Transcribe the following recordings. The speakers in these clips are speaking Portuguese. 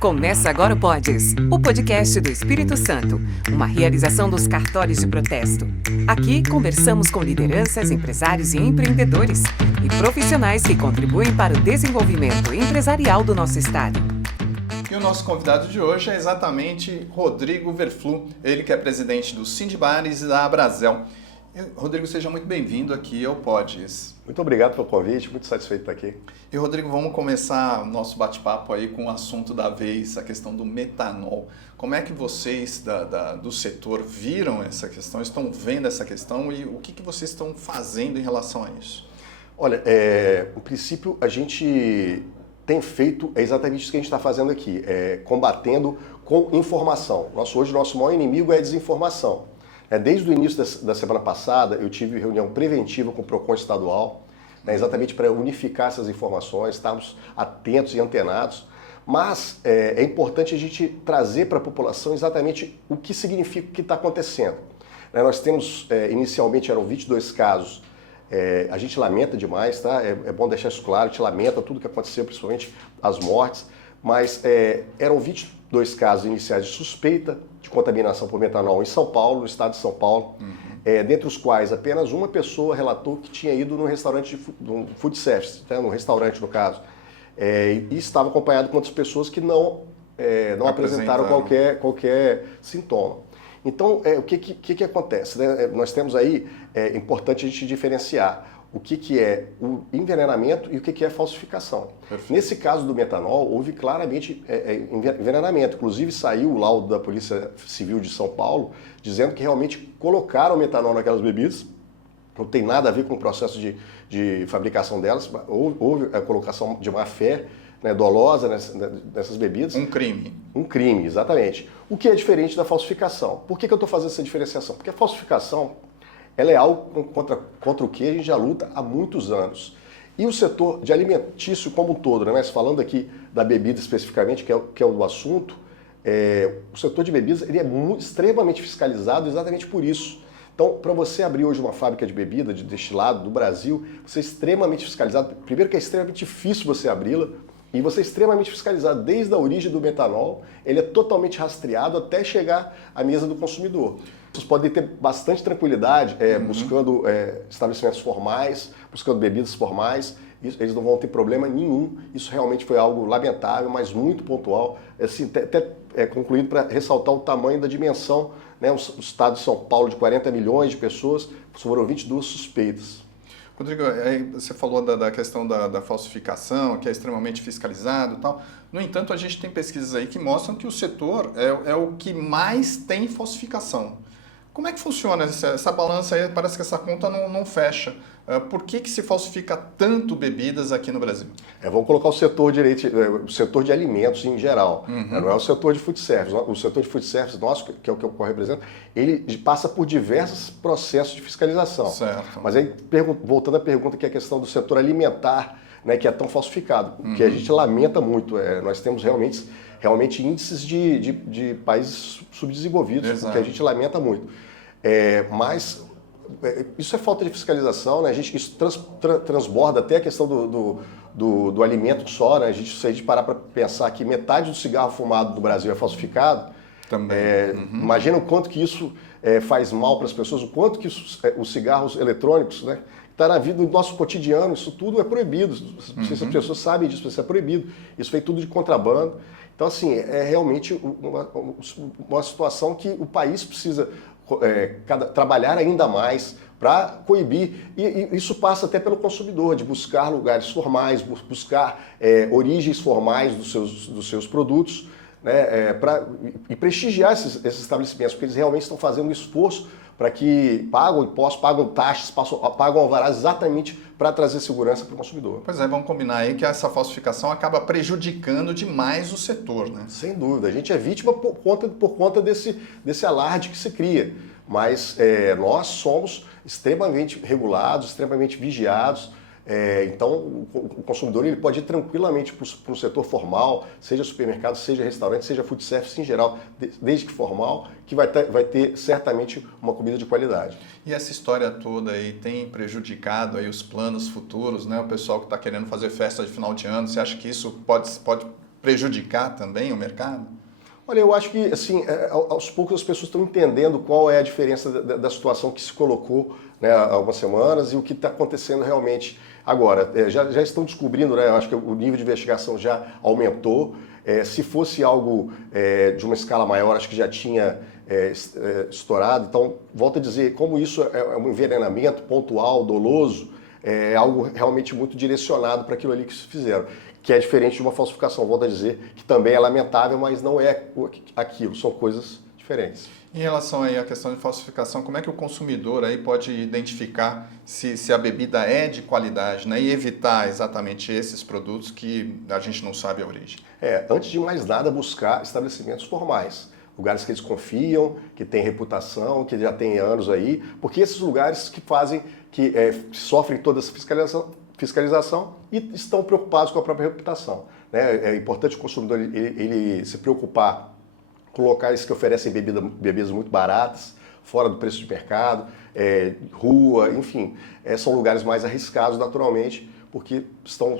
Começa agora o Podes, o podcast do Espírito Santo, uma realização dos cartórios de protesto. Aqui conversamos com lideranças, empresários e empreendedores e profissionais que contribuem para o desenvolvimento empresarial do nosso estado. E o nosso convidado de hoje é exatamente Rodrigo Verflu, ele que é presidente do Sindibares e da Abrazel. Rodrigo, seja muito bem-vindo aqui ao Podes. Muito obrigado pelo convite, muito satisfeito de estar aqui. E Rodrigo, vamos começar o nosso bate-papo aí com o assunto da vez, a questão do metanol. Como é que vocês do setor viram essa questão, estão vendo essa questão e o que vocês estão fazendo em relação a isso? Olha, no princípio a gente tem feito exatamente isso que a gente está fazendo aqui, combatendo com informação. Hoje o nosso maior inimigo é a desinformação. Desde o início da semana passada, eu tive reunião preventiva com o PROCON estadual, exatamente para unificar essas informações, estarmos atentos e antenados. Mas é importante a gente trazer para a população exatamente o que significa o que está acontecendo. Nós temos, inicialmente eram 22 casos, a gente lamenta demais, tá? É bom deixar isso claro, a gente lamenta tudo que aconteceu, principalmente as mortes, mas eram 22 casos iniciais de suspeita de contaminação por metanol em São Paulo, no estado de São Paulo, dentre os quais apenas uma pessoa relatou que tinha ido num restaurante, num food service, no restaurante no caso, e estava acompanhado com outras pessoas que não apresentaram qualquer sintoma. Então, o que acontece? Nós temos aí, é importante a gente diferenciar o que é o envenenamento e o que é falsificação. Perfeito. Nesse caso do metanol, houve claramente envenenamento. Inclusive saiu o laudo da Polícia Civil de São Paulo dizendo que realmente colocaram metanol naquelas bebidas. Não tem nada a ver com o processo de fabricação delas. Houve a colocação de má fé, dolosa nessas bebidas. Um crime. Um crime, exatamente. O que é diferente da falsificação. Por que eu estou fazendo essa diferenciação? Porque a falsificação ela é algo contra o que a gente já luta há muitos anos. E o setor de alimentício como um todo, mas falando aqui da bebida especificamente, que é o assunto, o setor de bebidas ele é extremamente fiscalizado exatamente por isso. Então, para você abrir hoje uma fábrica de bebida, de destilado do Brasil, você é extremamente fiscalizado. Primeiro que é extremamente difícil você abri-la, e você é extremamente fiscalizado desde a origem do metanol, ele é totalmente rastreado até chegar à mesa do consumidor. Vocês podem ter bastante tranquilidade buscando estabelecimentos formais, buscando bebidas formais, eles não vão ter problema nenhum. Isso realmente foi algo lamentável, mas muito pontual. Assim, até concluído para ressaltar o tamanho da dimensão, o estado de São Paulo, de 40 milhões de pessoas, foram 22 suspeitas. Rodrigo, aí você falou da questão da falsificação, que é extremamente fiscalizado e tal. No entanto, a gente tem pesquisas aí que mostram que o setor é o que mais tem falsificação. Como é que funciona essa balança aí? Parece que essa conta não fecha. Por que se falsifica tanto bebidas aqui no Brasil? Vamos colocar o setor de alimentos em geral. Não é o setor de food service. O setor de food service nosso, que é o que eu represento, ele passa por diversos processos de fiscalização. Certo. Mas aí, voltando à pergunta, que é a questão do setor alimentar, que é tão falsificado, que a gente lamenta muito. Nós temos realmente índices de países subdesenvolvidos, que a gente lamenta muito. Mas isso é falta de fiscalização, isso transborda até a questão do alimento só, se a gente parar para pensar que metade do cigarro fumado do Brasil é falsificado, imagina o quanto que isso faz mal para as pessoas, o quanto que os cigarros eletrônicos, está na vida do nosso cotidiano, isso tudo é proibido, não sei se as pessoas sabem disso, mas isso é proibido, isso vem tudo de contrabando. Então, assim, é realmente uma situação que o país precisa trabalhar ainda mais para coibir, e isso passa até pelo consumidor, de buscar lugares formais, buscar origens formais dos seus produtos, e prestigiar esses estabelecimentos, porque eles realmente estão fazendo um esforço para que pagam impostos, pagam taxas, pagam alvarás exatamente para trazer segurança para o consumidor. Pois vamos combinar aí que essa falsificação acaba prejudicando demais o setor, né? Sem dúvida, a gente é vítima por conta desse alarde que se cria, mas nós somos extremamente regulados, extremamente vigiados. Então, o consumidor ele pode ir tranquilamente para o setor formal, seja supermercado, seja restaurante, seja food service em geral, desde que formal, que vai ter certamente uma comida de qualidade. E essa história toda aí tem prejudicado aí os planos futuros, né? O pessoal que está querendo fazer festa de final de ano, você acha que isso pode prejudicar também o mercado? Olha, eu acho que, assim, aos poucos as pessoas estão entendendo qual é a diferença da situação que se colocou, né, há algumas semanas e o que está acontecendo realmente agora. Já estão descobrindo, né, eu acho que o nível de investigação já aumentou. Se fosse algo de uma escala maior, acho que já tinha estourado. Então, volto a dizer, como isso é um envenenamento pontual, doloso, é algo realmente muito direcionado para aquilo ali que se fizeram, que é diferente de uma falsificação, volto a dizer, que também é lamentável, mas não é aquilo, são coisas diferentes. Em relação aí à questão de falsificação, como é que o consumidor aí pode identificar se a bebida é de qualidade, né, e evitar exatamente esses produtos que a gente não sabe a origem? Antes de mais nada, buscar estabelecimentos formais. Lugares que eles confiam, que têm reputação, que já têm anos aí, porque esses lugares que fazem, que sofrem toda essa fiscalização e estão preocupados com a própria reputação, né? É importante o consumidor ele se preocupar com locais que oferecem bebidas muito baratas, fora do preço de mercado, rua, enfim. São lugares mais arriscados, naturalmente, porque são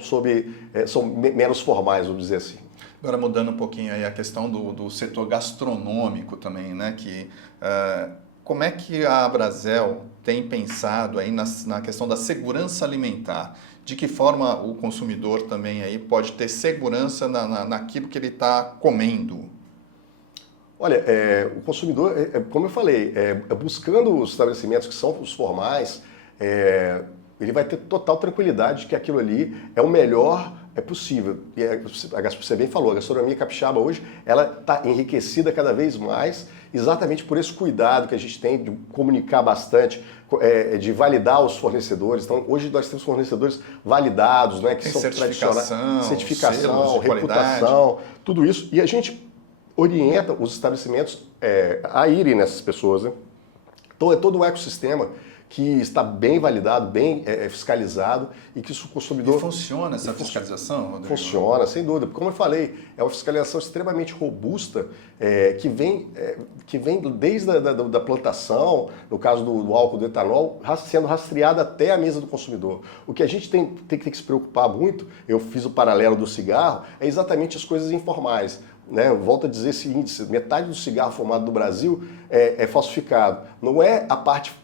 menos formais, vamos dizer assim. Agora mudando um pouquinho aí a questão do setor gastronômico também, né? Como é que a Abrazel tem pensado aí na questão da segurança alimentar? De que forma o consumidor também aí pode ter segurança naquilo que ele está comendo? Olha, o consumidor, como eu falei, buscando os estabelecimentos que são os formais, ele vai ter total tranquilidade de que aquilo ali é o melhor possível. E você bem falou, a gastronomia capixaba hoje, ela está enriquecida cada vez mais, exatamente por esse cuidado que a gente tem de comunicar bastante, de validar os fornecedores. Então, hoje nós temos fornecedores validados, né, que tem são certificação, certificação, reputação, tudo isso. E a gente orienta os estabelecimentos a irem nessas pessoas, né? Então, é todo um ecossistema que está bem validado, bem fiscalizado e que o consumidor... E funciona essa fiscalização, Rodrigo? Funciona, sem dúvida. Como eu falei, é uma fiscalização extremamente robusta que vem desde da plantação, no caso do álcool, do etanol, sendo rastreada até a mesa do consumidor. O que a gente tem que se preocupar muito, eu fiz o paralelo do cigarro, é exatamente as coisas informais. Né? Volto a dizer esse índice, metade do cigarro fumado no Brasil é falsificado. Não é a parte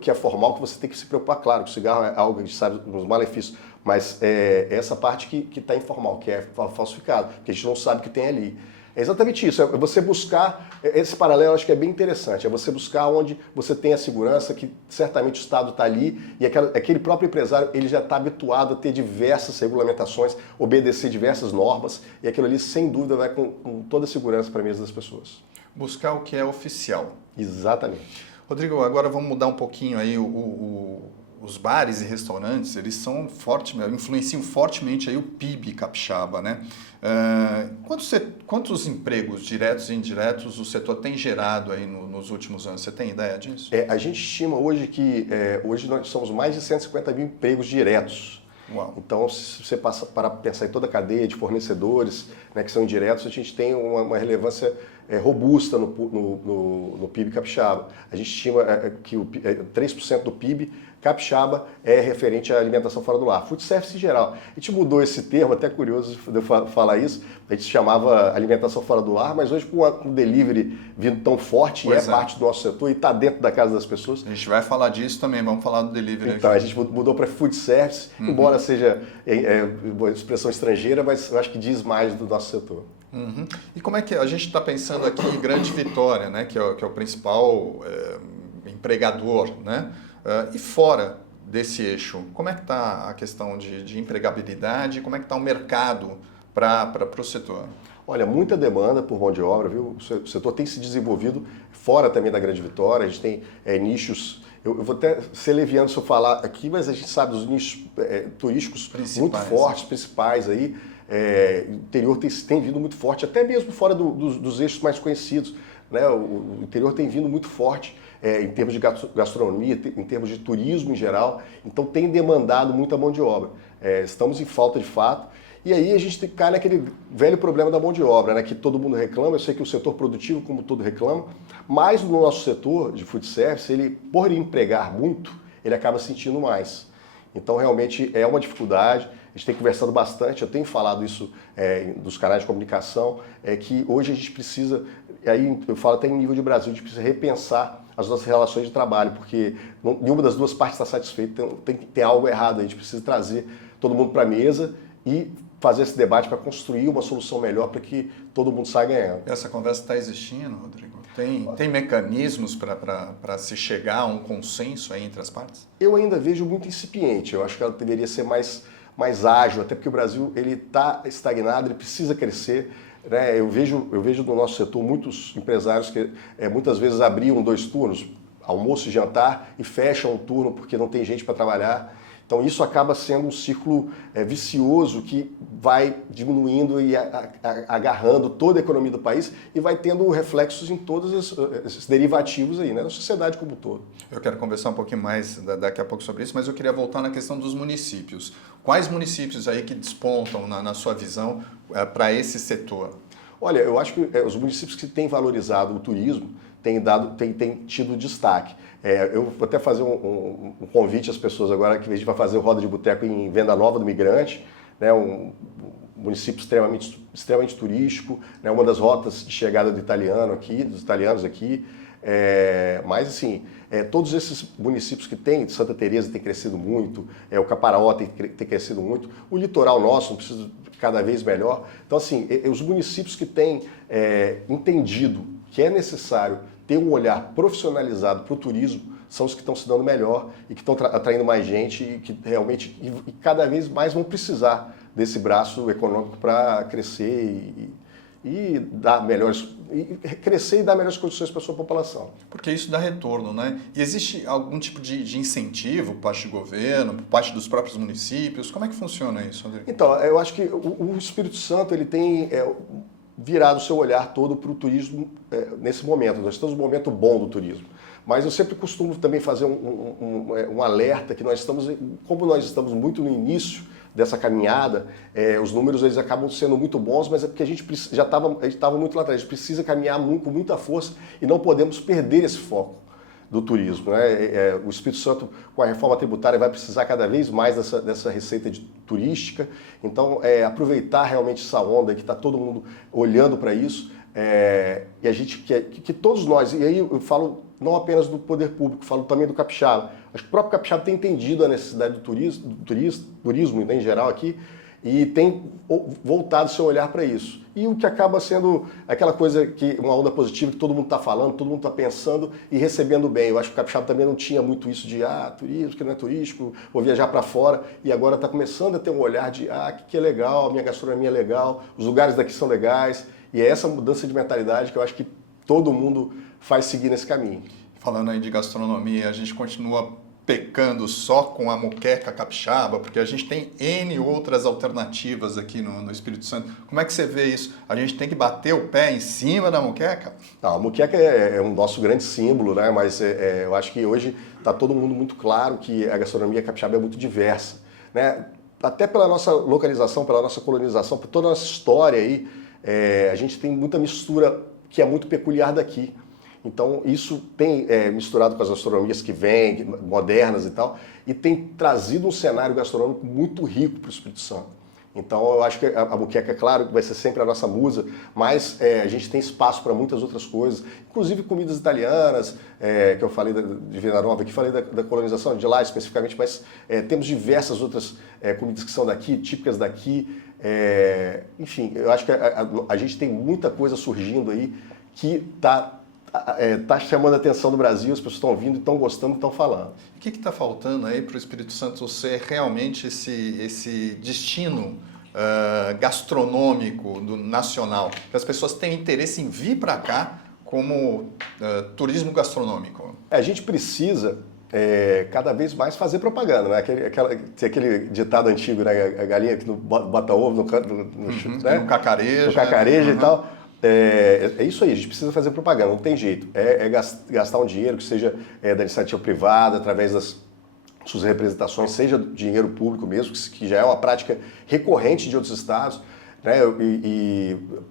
que é formal que você tem que se preocupar, claro, que o cigarro é algo que a gente sabe os malefícios, mas é essa parte que está informal, que é falsificado, que a gente não sabe o que tem ali. É exatamente isso, é você buscar, esse paralelo eu acho que é bem interessante, é você buscar onde você tem a segurança, que certamente o Estado está ali, e aquele próprio empresário ele já está habituado a ter diversas regulamentações, obedecer diversas normas, e aquilo ali sem dúvida vai com toda a segurança para a mesa das pessoas. Buscar o que é oficial. Exatamente. Rodrigo, agora vamos mudar um pouquinho aí os bares e restaurantes, eles são influenciam fortemente aí o PIB capixaba, né? Quantos empregos diretos e indiretos o setor tem gerado aí nos últimos anos? Você tem ideia disso? A gente estima hoje que hoje nós somos mais de 150 mil empregos diretos. Uau. Então, se você passa para pensar em toda a cadeia de fornecedores, né, que são indiretos, a gente tem uma relevância robusta no PIB capixaba. A gente estima que 3% do PIB capixaba é referente à alimentação fora do lar. Food service em geral. A gente mudou esse termo, até curioso de eu falar isso, a gente chamava alimentação fora do lar, mas hoje com o delivery vindo tão forte, parte do nosso setor e está dentro da casa das pessoas. A gente vai falar disso também, vamos falar do delivery então, aqui. A gente mudou para food service, embora seja uma expressão estrangeira, mas eu acho que diz mais do nosso setor. Uhum. E como é que a gente está pensando aqui em Grande Vitória, né, que é o principal empregador, né? E fora desse eixo, como é que está a questão de empregabilidade, como é que está o mercado para o setor? Olha, muita demanda por mão de obra, viu? O setor tem se desenvolvido fora também da Grande Vitória, a gente tem nichos, eu vou até ser leviano se eu falar aqui, mas a gente sabe dos nichos turísticos muito fortes, principais aí, o interior tem vindo muito forte, até mesmo fora dos eixos mais conhecidos, né? O interior tem vindo muito forte em termos de gastronomia, em termos de turismo em geral, então tem demandado muita mão de obra. Estamos em falta de fato, e aí a gente cai naquele velho problema da mão de obra, né? Que todo mundo reclama, eu sei que o setor produtivo, como todo, reclama, mas no nosso setor de food service, ele, por empregar muito, ele acaba sentindo mais. Então realmente é uma dificuldade, a gente tem conversado bastante, eu tenho falado isso dos canais de comunicação, que hoje a gente precisa, aí eu falo até em nível de Brasil, a gente precisa repensar as nossas relações de trabalho, porque nenhuma das duas partes está satisfeita, tem algo errado, a gente precisa trazer todo mundo para a mesa e fazer esse debate para construir uma solução melhor para que todo mundo saia ganhando. Essa conversa está existindo, Rodrigo? Tem mecanismos para se chegar a um consenso aí entre as partes? Eu ainda vejo muito incipiente, eu acho que ela deveria ser mais ágil, até porque o Brasil está estagnado, ele precisa crescer. Né? Eu vejo no nosso setor muitos empresários que muitas vezes abriam 2 turnos, almoço e jantar, e fecham um turno porque não tem gente para trabalhar. Então isso acaba sendo um ciclo vicioso que vai diminuindo e agarrando toda a economia do país e vai tendo reflexos em todos esses derivativos aí, né, na sociedade como um todo. Eu quero conversar um pouquinho mais daqui a pouco sobre isso, mas eu queria voltar na questão dos municípios. Quais municípios aí que despontam na sua visão para esse setor? Olha, eu acho que os municípios que têm valorizado o turismo têm tido destaque. Eu vou até fazer um convite às pessoas agora que a gente vai fazer o Roda de Boteco em Venda Nova do Migrante, né, um município extremamente turístico, né, uma das rotas de chegada dos italianos aqui. Mas assim, todos esses municípios que tem, Santa Teresa tem crescido muito, o Caparaó tem crescido muito, o litoral nosso precisa cada vez melhor. Então assim, os municípios que têm entendido que é necessário ter um olhar profissionalizado para o turismo são os que estão se dando melhor e que estão atraindo mais gente e que realmente e cada vez mais vão precisar desse braço econômico para crescer e dar crescer e dar melhores condições para a sua população. Porque isso dá retorno, né? E existe algum tipo de incentivo por parte do governo, por parte dos próprios municípios? Como é que funciona isso, Rodrigo? Então, eu acho que o Espírito Santo ele tem virado o seu olhar todo para o turismo nesse momento. Nós estamos num momento bom do turismo. Mas eu sempre costumo também fazer um alerta que como nós estamos muito no início dessa caminhada, os números eles acabam sendo muito bons, mas é porque a gente já estava muito lá atrás. A gente precisa caminhar com muita força e não podemos perder esse foco do turismo. Né? O Espírito Santo, com a reforma tributária, vai precisar cada vez mais dessa receita turística. Então, aproveitar realmente essa onda que está todo mundo olhando para isso. E a gente que todos nós, e aí eu falo não apenas do poder público, falo também do capixaba. Acho que o próprio capixaba tem entendido a necessidade do turismo em geral aqui, e tem voltado seu olhar para isso. E o que acaba sendo aquela coisa uma onda positiva que todo mundo está falando, todo mundo está pensando e recebendo bem. Eu acho que o capixaba também não tinha muito isso de turismo, que não é turístico, vou viajar para fora, e agora está começando a ter um olhar de que é legal, a minha gastronomia é legal, os lugares daqui são legais, e é essa mudança de mentalidade que eu acho que todo mundo faz seguir nesse caminho. Falando aí de gastronomia, a gente continua pecando só com a moqueca capixaba, porque a gente tem N outras alternativas aqui no Espírito Santo. Como é que você vê isso? A gente tem que bater o pé em cima da moqueca? Não, a moqueca é um nosso grande símbolo, né? Mas eu acho que hoje está todo mundo muito claro que a gastronomia capixaba é muito diversa, né? Até pela nossa localização, pela nossa colonização, por toda a nossa história aí, a gente tem muita mistura que é muito peculiar daqui. Então, isso tem misturado com as gastronomias que vêm, modernas e tal, e tem trazido um cenário gastronômico muito rico para o Espírito Santo. Então, eu acho que a moqueca, claro, vai ser sempre a nossa musa, mas a gente tem espaço para muitas outras coisas, inclusive comidas italianas, que eu falei de Venda Nova, que falei da colonização de lá especificamente, mas temos diversas outras comidas que são daqui, típicas daqui. Enfim, eu acho que a gente tem muita coisa surgindo aí que está chamando a atenção do Brasil, as pessoas estão ouvindo, estão gostando, estão falando. O que está faltando aí para o Espírito Santo ser realmente esse destino gastronômico nacional? Que as pessoas têm interesse em vir para cá como turismo gastronômico? A gente precisa cada vez mais fazer propaganda, né? Aquele ditado antigo, né? A galinha que bota ovo no cacarejo. No cacarejo e tal. É isso aí, a gente precisa fazer propaganda, não tem jeito. Gastar um dinheiro que seja da iniciativa privada, através das suas representações, seja dinheiro público mesmo, que já é uma prática recorrente de outros estados. Né?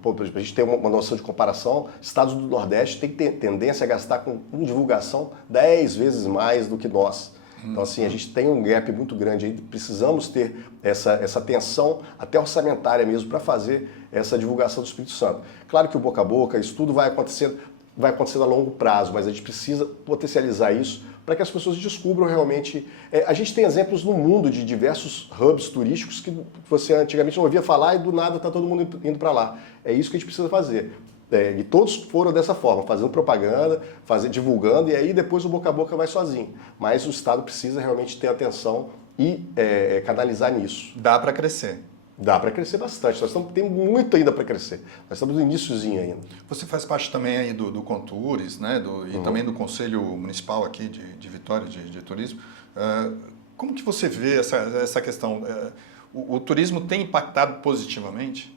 Para a gente ter uma noção de comparação, estados do Nordeste têm tendência a gastar com divulgação 10 vezes mais do que nós. Então, assim, a gente tem um gap muito grande aí, precisamos ter essa atenção até orçamentária mesmo para fazer essa divulgação do Espírito Santo. Claro que o boca a boca, isso tudo vai acontecer a longo prazo, mas a gente precisa potencializar isso para que as pessoas descubram realmente. A gente tem exemplos no mundo de diversos hubs turísticos que você antigamente não ouvia falar e do nada está todo mundo indo para lá. É isso que a gente precisa fazer. E todos foram dessa forma, fazendo propaganda, divulgando, e aí depois o boca a boca vai sozinho. Mas o Estado precisa realmente ter atenção e canalizar nisso. Dá para crescer. Dá para crescer bastante, tem muito ainda para crescer. Nós estamos no iniciozinho ainda. Você faz parte também aí do Contures, né? E também do Conselho Municipal aqui de Vitória de Turismo. Como que você vê essa questão? O turismo tem impactado positivamente?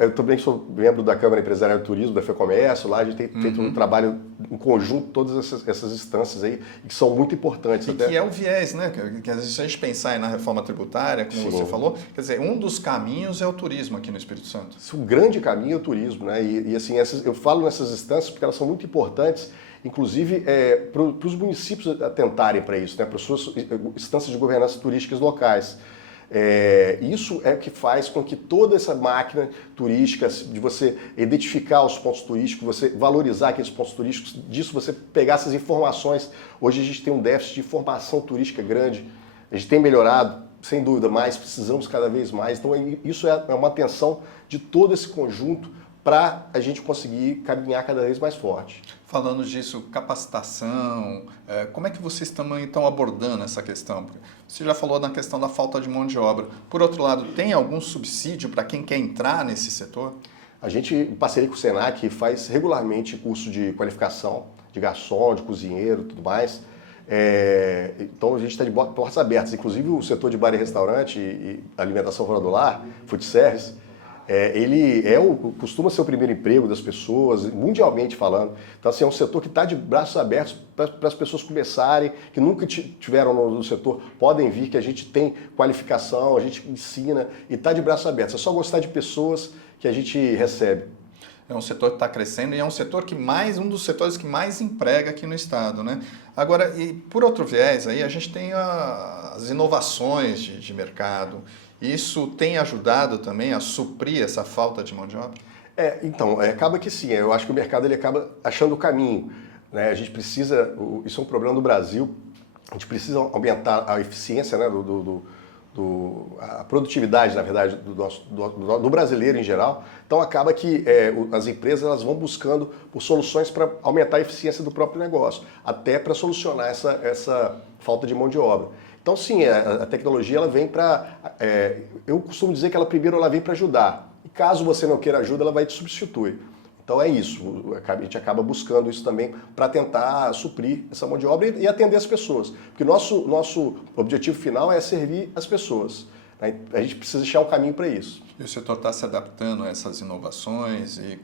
Eu também sou membro da Câmara Empresarial de Turismo, da FEComércio, lá a gente tem feito um trabalho em conjunto, todas essas instâncias aí, que são muito importantes. E que é o viés, né? Que se a gente pensar aí na reforma tributária, como você falou, quer dizer, um dos caminhos é o turismo aqui no Espírito Santo. O grande caminho é o turismo, né? E assim, eu falo nessas instâncias porque elas são muito importantes, inclusive para os municípios atentarem para isso, né? Para as suas instâncias de governança turísticas locais. Isso é o que faz com que toda essa máquina turística, de você identificar os pontos turísticos, você valorizar aqueles pontos turísticos, disso você pegar essas informações. Hoje a gente tem um déficit de informação turística grande, a gente tem melhorado, sem dúvida, mas precisamos cada vez mais. Então isso é uma atenção de todo esse conjunto para a gente conseguir caminhar cada vez mais forte. Falando disso, capacitação, como é que vocês também estão abordando essa questão? Porque você já falou na questão da falta de mão de obra. Por outro lado, tem algum subsídio para quem quer entrar nesse setor? A gente, em parceria com o Senac, faz regularmente curso de qualificação, de garçom, de cozinheiro, tudo mais. Então a gente está de portas abertas. Inclusive o setor de bar e restaurante e alimentação fora do lar, food service, ele costuma ser o primeiro emprego das pessoas, mundialmente falando. Então, assim, é um setor que está de braços abertos para as pessoas começarem, que nunca tiveram no setor, podem vir, que a gente tem qualificação, a gente ensina e está de braços abertos. É só gostar de pessoas que a gente recebe. É um setor que está crescendo e é um setor um dos setores que mais emprega aqui no estado, né? Agora, e por outro viés, aí a gente tem as inovações de mercado. Isso tem ajudado também a suprir essa falta de mão de obra? Então, acaba que sim. Eu acho que o mercado ele acaba achando o caminho, né? A gente precisa, isso é um problema do Brasil, a gente precisa aumentar a eficiência, né, a produtividade, na verdade, do brasileiro em geral. Então acaba que as empresas elas vão buscando por soluções para aumentar a eficiência do próprio negócio, até para solucionar essa falta de mão de obra. Então sim, a tecnologia ela vem para... eu costumo dizer que ela primeiro vem para ajudar. E caso você não queira ajuda, ela vai te substituir. Então é isso, a gente acaba buscando isso também para tentar suprir essa mão de obra e atender as pessoas. Porque nosso objetivo final é servir as pessoas. A gente precisa achar um caminho para isso. E o setor está se adaptando a essas inovações e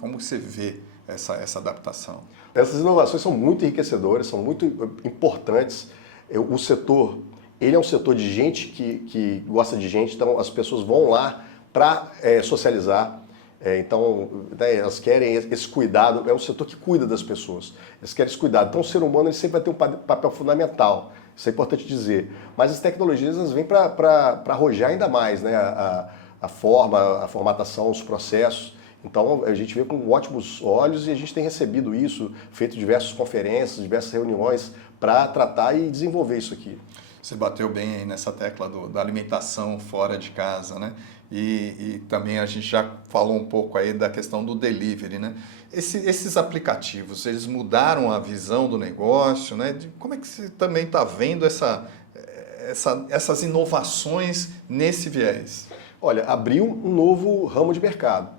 como você vê essa adaptação? Essas inovações são muito enriquecedoras, são muito importantes. O setor, ele é um setor de gente que gosta de gente, então as pessoas vão lá para socializar. Então, elas querem esse cuidado, é um setor que cuida das pessoas, eles querem esse cuidado. Então, o ser humano ele sempre vai ter um papel fundamental, isso é importante dizer. Mas as tecnologias elas vêm para arrojar ainda mais, né? A formatação, os processos. Então, a gente vê com ótimos olhos e a gente tem recebido isso, feito diversas conferências, diversas reuniões para tratar e desenvolver isso aqui. Você bateu bem aí nessa tecla da alimentação fora de casa, né? E também a gente já falou um pouco aí da questão do delivery, né? Esses aplicativos, eles mudaram a visão do negócio, né? Como é que você também está vendo essas inovações nesse viés? Olha, abriu um novo ramo de mercado.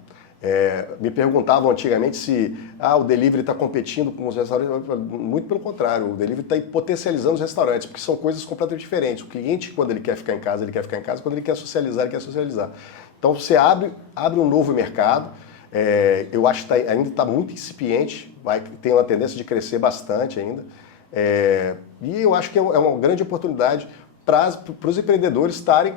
Me perguntavam antigamente se o delivery está competindo com os restaurantes. Muito pelo contrário, o delivery está potencializando os restaurantes, porque são coisas completamente diferentes. O cliente, quando ele quer ficar em casa, ele quer ficar em casa, quando ele quer socializar, ele quer socializar. Então você abre um novo mercado, eu acho que ainda está muito incipiente, tem uma tendência de crescer bastante ainda, e eu acho que é uma grande oportunidade para os empreendedores estarem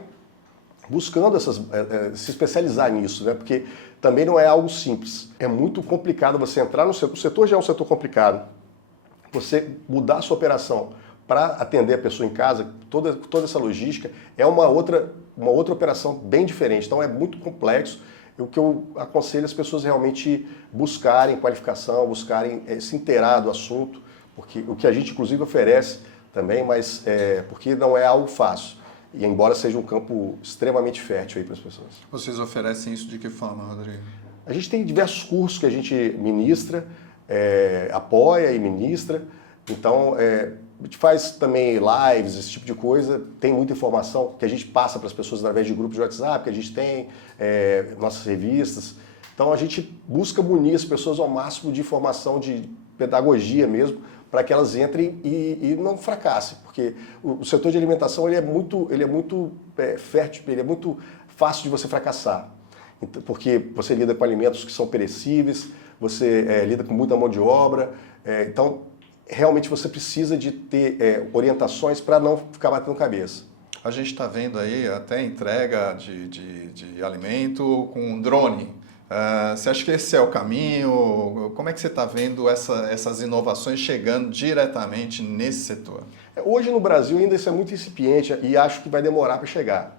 buscando se especializar nisso, né? Porque também não é algo simples. É muito complicado você entrar no setor. O setor já é um setor complicado. Você mudar a sua operação para atender a pessoa em casa, toda essa logística é uma outra operação bem diferente. Então é muito complexo. O que eu aconselho as pessoas realmente buscarem qualificação, buscarem se inteirar do assunto, porque o que a gente inclusive oferece também, mas porque não é algo fácil. E embora seja um campo extremamente fértil aí para as pessoas. Vocês oferecem isso de que forma, Rodrigo? A gente tem diversos cursos que a gente ministra, apoia e ministra. Então, a gente faz também lives, esse tipo de coisa. Tem muita informação que a gente passa para as pessoas através de grupos de WhatsApp, que a gente tem, nossas revistas. Então, a gente busca munir as pessoas ao máximo de informação, de pedagogia mesmo, para que elas entrem e não fracassem. Porque o setor de alimentação ele é muito fértil, ele é muito fácil de você fracassar. Porque você lida com alimentos que são perecíveis, você lida com muita mão de obra, então realmente você precisa de ter orientações para não ficar batendo cabeça. A gente está vendo aí até entrega de alimento com drone. Você acha que esse é o caminho? Como é que você está vendo essas inovações chegando diretamente nesse setor? Hoje no Brasil ainda isso é muito incipiente e acho que vai demorar para chegar.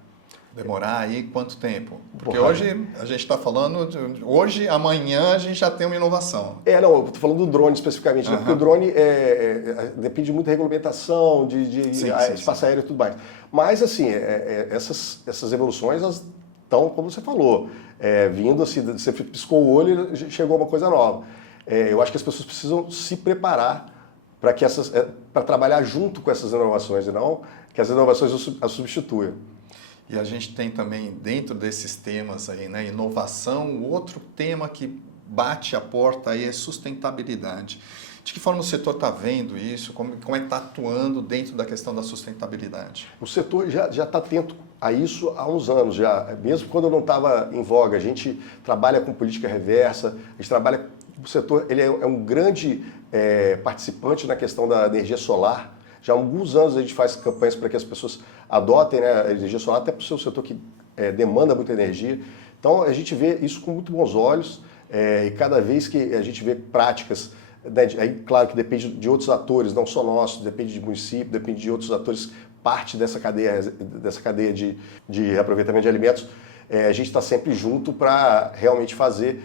Demorar aí quanto tempo? Porque hoje a gente está falando, hoje, amanhã a gente já tem uma inovação. Não, eu estou falando do drone especificamente, né? Porque o drone depende muito da regulamentação, de espaço aéreo e tudo mais. Mas assim, essas evoluções elas estão, como você falou, vindo assim, você piscou o olho e chegou uma coisa nova. Eu acho que as pessoas precisam se preparar para trabalhar junto com essas inovações e não que as inovações as substituam. E a gente tem também, dentro desses temas aí, né, inovação, outro tema que bate a porta aí é sustentabilidade. De que forma o setor está vendo isso? Como é que está atuando dentro da questão da sustentabilidade? O setor já está atento a isso há uns anos já. Mesmo quando não estava em voga, a gente trabalha com política reversa, a gente trabalha... O setor ele é um grande participante na questão da energia solar. Já há alguns anos a gente faz campanhas para que as pessoas adotem, né, a energia solar, até para o seu setor que demanda muita energia. Então a gente vê isso com muito bons olhos e cada vez que a gente vê práticas, né, aí claro que depende de outros atores, não só nossos, depende de município, depende de outros atores, parte dessa cadeia de reaproveitamento de alimentos, a gente está sempre junto para realmente fazer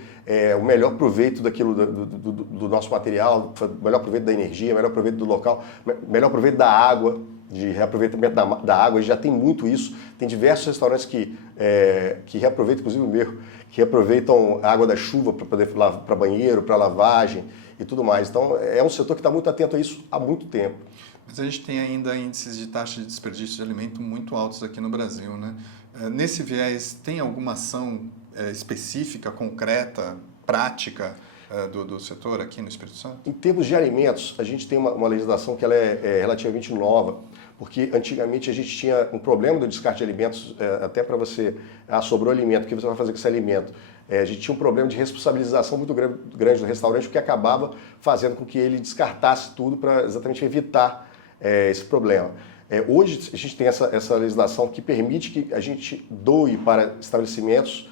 o melhor proveito daquilo do nosso material, o melhor proveito da energia, o melhor proveito do local, o melhor proveito da água, de reaproveitamento da água. A gente já tem muito isso, tem diversos restaurantes que reaproveitam, inclusive o meu, que reaproveitam a água da chuva para poder para banheiro, para lavagem e tudo mais. Então é um setor que está muito atento a isso há muito tempo. Mas a gente tem ainda índices de taxa de desperdício de alimento muito altos aqui no Brasil, né? Nesse viés, tem alguma ação específica, concreta, prática do setor aqui no Espírito Santo? Em termos de alimentos, a gente tem uma legislação que ela é relativamente nova, porque antigamente a gente tinha um problema do descarte de alimentos, até para você, sobrou alimento, o que você vai fazer com esse alimento? A gente tinha um problema de responsabilização muito grande do restaurante, o que acabava fazendo com que ele descartasse tudo para exatamente evitar esse problema. Hoje a gente tem essa legislação que permite que a gente doe para estabelecimentos,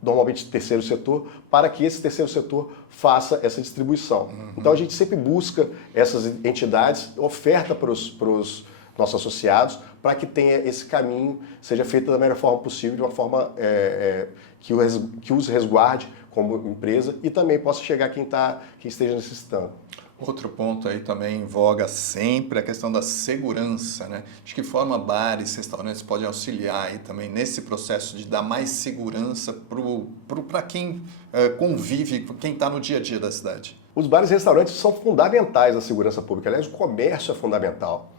normalmente terceiro setor, para que esse terceiro setor faça essa distribuição. Uhum. Então a gente sempre busca essas entidades, oferta para os nossos associados, para que tenha esse caminho, seja feito da melhor forma possível, de uma forma que os resguarde como empresa e também possa chegar quem esteja necessitando. Outro ponto aí também em voga sempre é a questão da segurança, né? De que forma bares, restaurantes podem auxiliar aí também nesse processo de dar mais segurança para quem convive, quem está no dia a dia da cidade? Os bares e restaurantes são fundamentais na segurança pública. Aliás, o comércio é fundamental.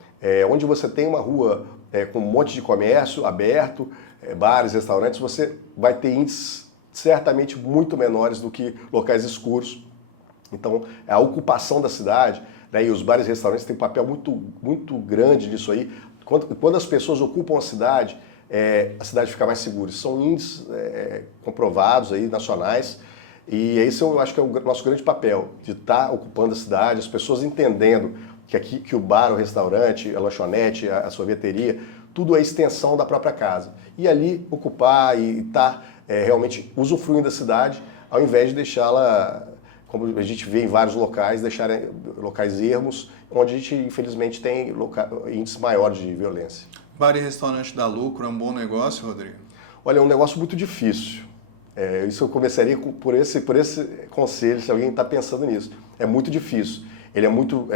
Onde você tem uma rua com um monte de comércio aberto, bares, restaurantes, você vai ter índices certamente muito menores do que locais escuros. Então, a ocupação da cidade, né, e os bares e restaurantes têm um papel muito grande nisso aí. Quando as pessoas ocupam a cidade fica mais segura. São índices comprovados aí, nacionais, e esse eu acho que é o nosso grande papel, de estar ocupando a cidade, as pessoas entendendo que o bar, o restaurante, a lanchonete, a sorveteria, tudo é extensão da própria casa. E ali ocupar e estar realmente usufruindo da cidade, ao invés de deixá-la como a gente vê em vários locais, deixarem locais ermos, onde a gente, infelizmente, tem índices maiores de violência. Bar e restaurante dá lucro, é um bom negócio, Rodrigo? Olha, é um negócio muito difícil. Isso eu começaria por esse conselho, se alguém está pensando nisso. É muito difícil. Ele é muito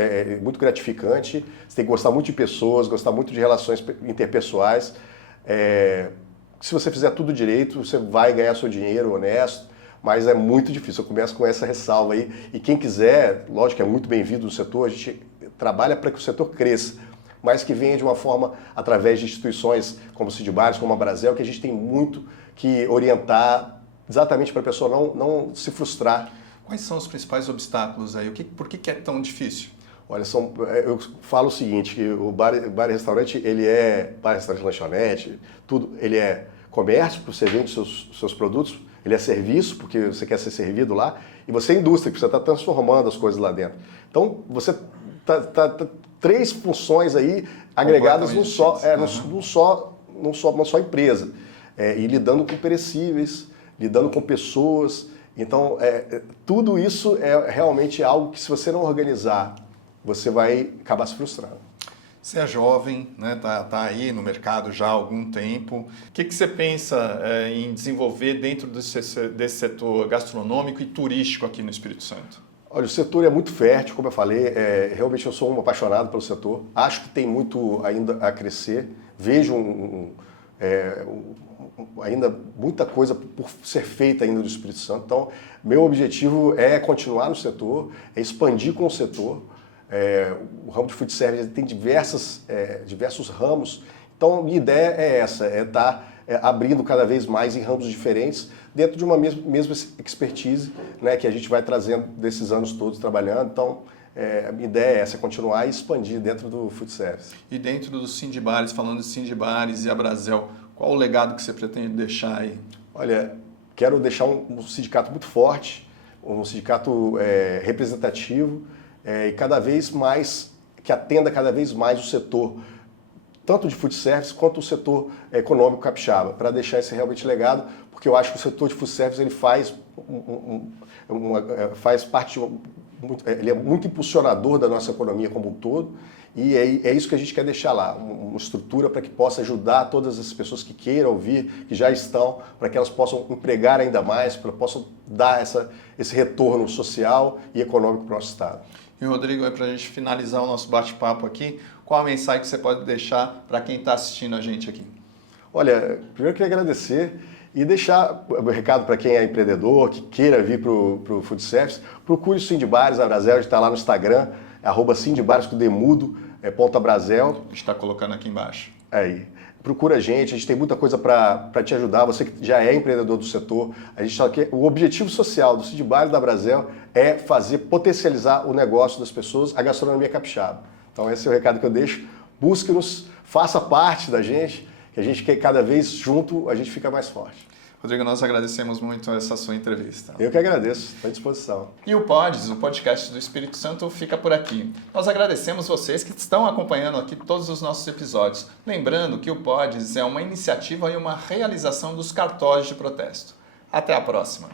gratificante, você tem que gostar muito de pessoas, gostar muito de relações interpessoais. Se você fizer tudo direito, você vai ganhar seu dinheiro honesto, mas é muito difícil. Eu começo com essa ressalva aí. E quem quiser, lógico, é muito bem-vindo no setor, a gente trabalha para que o setor cresça, mas que venha de uma forma através de instituições como o Sindbares, como a Brasel, que a gente tem muito que orientar exatamente para a pessoa não se frustrar. Quais são os principais obstáculos aí? Por que é tão difícil? Olha, eu falo o seguinte, que o bar e restaurante, ele é bar, restaurante, lanchonete, tudo, ele é comércio, porque você vende seus produtos, ele é serviço, porque você quer ser servido lá, e você é indústria, porque você está transformando as coisas lá dentro. Então, você três funções aí agregadas numa só empresa, e lidando com perecíveis, lidando com pessoas. Então, tudo isso é realmente algo que, se você não organizar, você vai acabar se frustrando. Você é jovem, né? Tá aí no mercado já há algum tempo. O que você pensa em desenvolver dentro desse setor gastronômico e turístico aqui no Espírito Santo? Olha, o setor é muito fértil, como eu falei. Realmente eu sou um apaixonado pelo setor. Acho que tem muito ainda a crescer. Vejo ainda muita coisa por ser feita ainda no Espírito Santo. Então, meu objetivo é continuar no setor, é expandir com o setor. O ramo de food service tem diversos ramos. Então, minha ideia é essa, estar abrindo cada vez mais em ramos diferentes, dentro de uma mesma expertise, né, que a gente vai trazendo desses anos todos trabalhando. Então, a minha ideia é essa, continuar e expandir dentro do food service. E dentro dos Sindbares, falando de Sindbares e a Brasel, qual o legado que você pretende deixar aí? Olha, quero deixar um sindicato muito forte, um sindicato representativo, e cada vez mais, que atenda cada vez mais o setor, tanto de food service quanto o setor econômico capixaba, para deixar esse realmente legado, porque eu acho que o setor de food service ele faz parte, ele é muito impulsionador da nossa economia como um todo, e é isso que a gente quer deixar lá, uma estrutura para que possa ajudar todas as pessoas que queiram vir, que já estão, para que elas possam empregar ainda mais, para que possam dar esse retorno social e econômico para o nosso Estado. E, Rodrigo, para a gente finalizar o nosso bate-papo aqui, qual a mensagem que você pode deixar para quem está assistindo a gente aqui? Olha, primeiro eu queria agradecer e deixar o recado para quem é empreendedor, que queira vir para o food service, procure o Sindbares, a Brasel, a gente está lá no Instagram, @Sindbares com demudo, _Brasel. A gente está colocando aqui embaixo. Aí. Procura a gente tem muita coisa para te ajudar, você que já é empreendedor do setor. O objetivo social do Sindbares da Brasel é potencializar o negócio das pessoas, a gastronomia capixaba. Então esse é o recado que eu deixo. Busque-nos, faça parte da gente, que a gente quer cada vez junto, a gente fica mais forte. Rodrigo, nós agradecemos muito essa sua entrevista. Eu que agradeço, estou à disposição. E o Pods, o podcast do Espírito Santo, fica por aqui. Nós agradecemos vocês que estão acompanhando aqui todos os nossos episódios. Lembrando que o Pods é uma iniciativa e uma realização dos cartórios de protesto. Até a próxima!